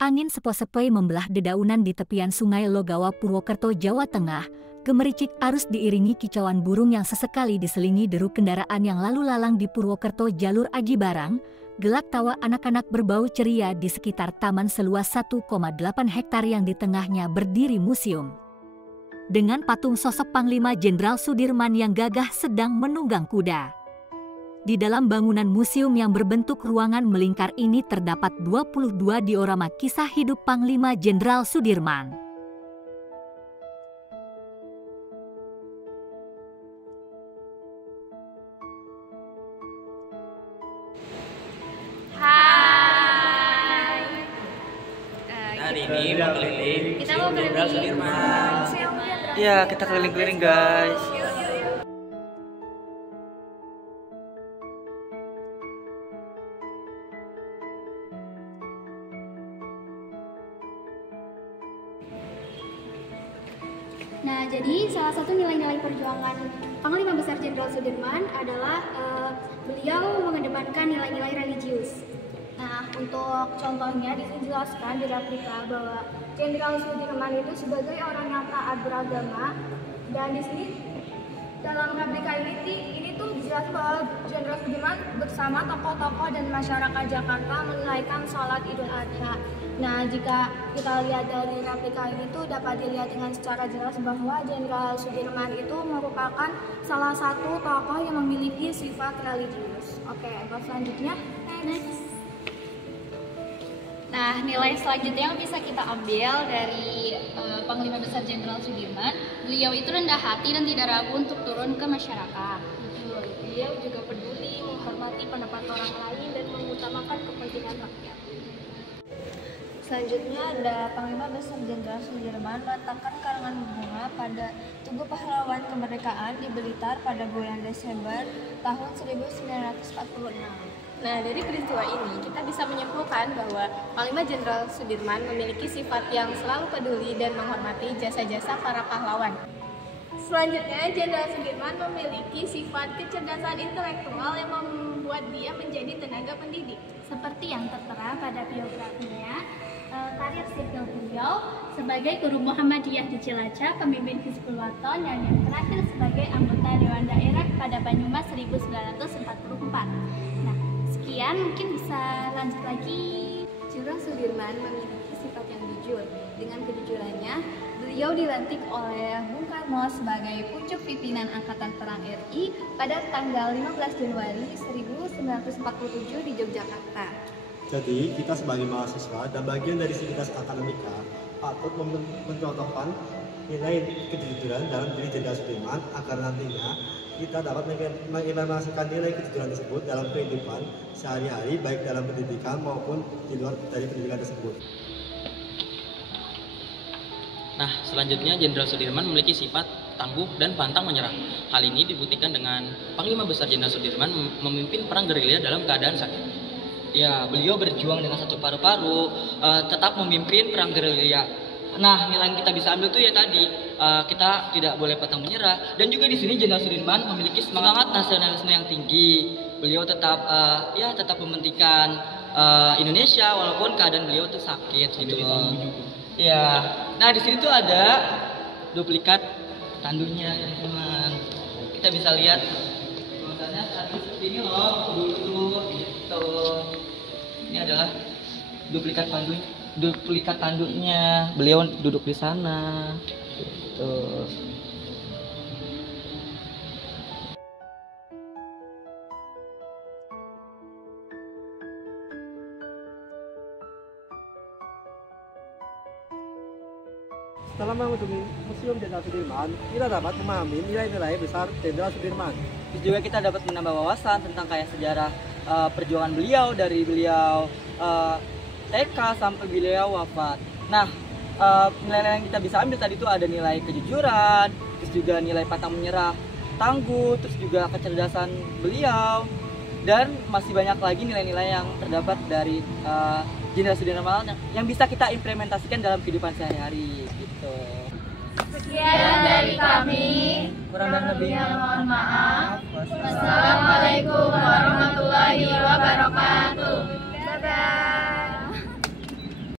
Angin sepoi-sepoi membelah dedaunan di tepian Sungai Logawa, Purwokerto, Jawa Tengah. Gemericik arus diiringi kicauan burung yang sesekali diselingi deru kendaraan yang lalu lalang di Purwokerto jalur Aji Barang. Gelak tawa anak-anak berbau ceria di sekitar taman seluas 1,8 hektar yang di tengahnya berdiri museum. Dengan patung sosok Panglima Jenderal Sudirman yang gagah sedang menunggang kuda. Di dalam bangunan museum yang berbentuk ruangan melingkar ini terdapat 22 diorama kisah hidup Panglima Jenderal Sudirman. Hai. Hari ini mau keliling. Kita mau Jenderal keliling. Sudirman. Ya, kita keliling-keliling, guys. Nah, jadi salah satu nilai-nilai perjuangan Panglima Besar Jenderal Sudirman adalah beliau mengedepankan nilai-nilai religius. Nah, untuk contohnya di sini dijelaskan di replika bahwa Jenderal Sudirman itu sebagai orang yang taat beragama, dan di sini dalam replika ini tuh dijelaskan bahwa Jenderal Sudirman bersama tokoh-tokoh dan masyarakat Jakarta menunaikan sholat Idul Adha. Nah, jika kita lihat dari replika ini tuh dapat dilihat dengan secara jelas bahwa Jenderal Sudirman itu merupakan salah satu tokoh yang memiliki sifat religius. Oke, selanjutnya next. Nah, nilai selanjutnya yang bisa kita ambil dari Panglima Besar Jenderal Sudirman, beliau itu rendah hati dan tidak ragu untuk turun ke masyarakat. Betul, beliau juga peduli menghormati pendapat orang lain dan mengutamakan kepentingan rakyat. Selanjutnya ada Panglima Besar Jenderal Sudirman meletakkan karangan bunga pada Tugu Pahlawan Kemerdekaan di Blitar pada bulan Desember tahun 1946. Nah, dari peristiwa ini kita bisa menyimpulkan bahwa Panglima Jenderal Sudirman memiliki sifat yang selalu peduli dan menghormati jasa-jasa para pahlawan. Selanjutnya, Jenderal Sudirman memiliki sifat kecerdasan intelektual yang membuat dia menjadi tenaga pendidik. Seperti yang tertera pada biografinya, karir sipil beliau sebagai guru Muhammadiyah di Cilacap, pemimpin Hizbul Waton, dan yang terakhir sebagai anggota Dewan Daerah pada Banyumas 1944. Nah, sekian, mungkin bisa lanjut lagi. Jenderal Sudirman memiliki sifat yang jujur. Dengan kejujurannya, beliau dilantik oleh Bung Karno sebagai pucuk pimpinan Angkatan Perang RI pada tanggal 15 Januari 1947 di Yogyakarta. Jadi, kita sebagai mahasiswa dan bagian dari sivitas akademika patut mencontohkan nilai kejujuran dalam diri Jenderal Sudirman agar nantinya kita dapat mengimplementasikan nilai kejujuran tersebut dalam kehidupan sehari-hari, baik dalam pendidikan maupun di luar dari pendidikan tersebut. Nah, selanjutnya Jenderal Sudirman memiliki sifat tangguh dan pantang menyerah. Hal ini dibuktikan dengan Panglima Besar Jenderal Sudirman memimpin perang gerilya dalam keadaan sakit. Ya, beliau berjuang dengan satu paru-paru, tetap memimpin perang gerilya. Nah, nilai yang kita bisa ambil tuh ya tadi, kita tidak boleh pantang menyerah. Dan juga di sini Jenderal Sudirman memiliki semangat nasionalisme yang tinggi. Beliau tetap mementingkan Indonesia walaupun keadaan beliau tuh sakit gitu. Ya, nah di sini tuh ada duplikat tandunya, teman-teman. Kita bisa lihat, misalnya tandu seperti ini loh, dulu gitu. Ini adalah duplikat tanduknya. Beliau duduk di sana. Gitu. Setelah mengunjungi Museum Jenderal Sudirman, kita dapat memahami nilai-nilai besar Jenderal Sudirman. Terus juga kita dapat menambah wawasan tentang kayak sejarah perjuangan beliau dari beliau TK sampai beliau wafat. Nah, nilai-nilai yang kita bisa ambil tadi itu ada nilai kejujuran, terus juga nilai pantang menyerah, tangguh, terus juga kecerdasan beliau, dan masih banyak lagi nilai-nilai yang terdapat dari Jenderal Sudirman yang bisa kita implementasikan dalam kehidupan sehari-hari gitu. Sekian dari kami. Kurang dan lebihnya Mohon maaf. Wassalamualaikum warahmatullahi wabarakatuh. Dadah.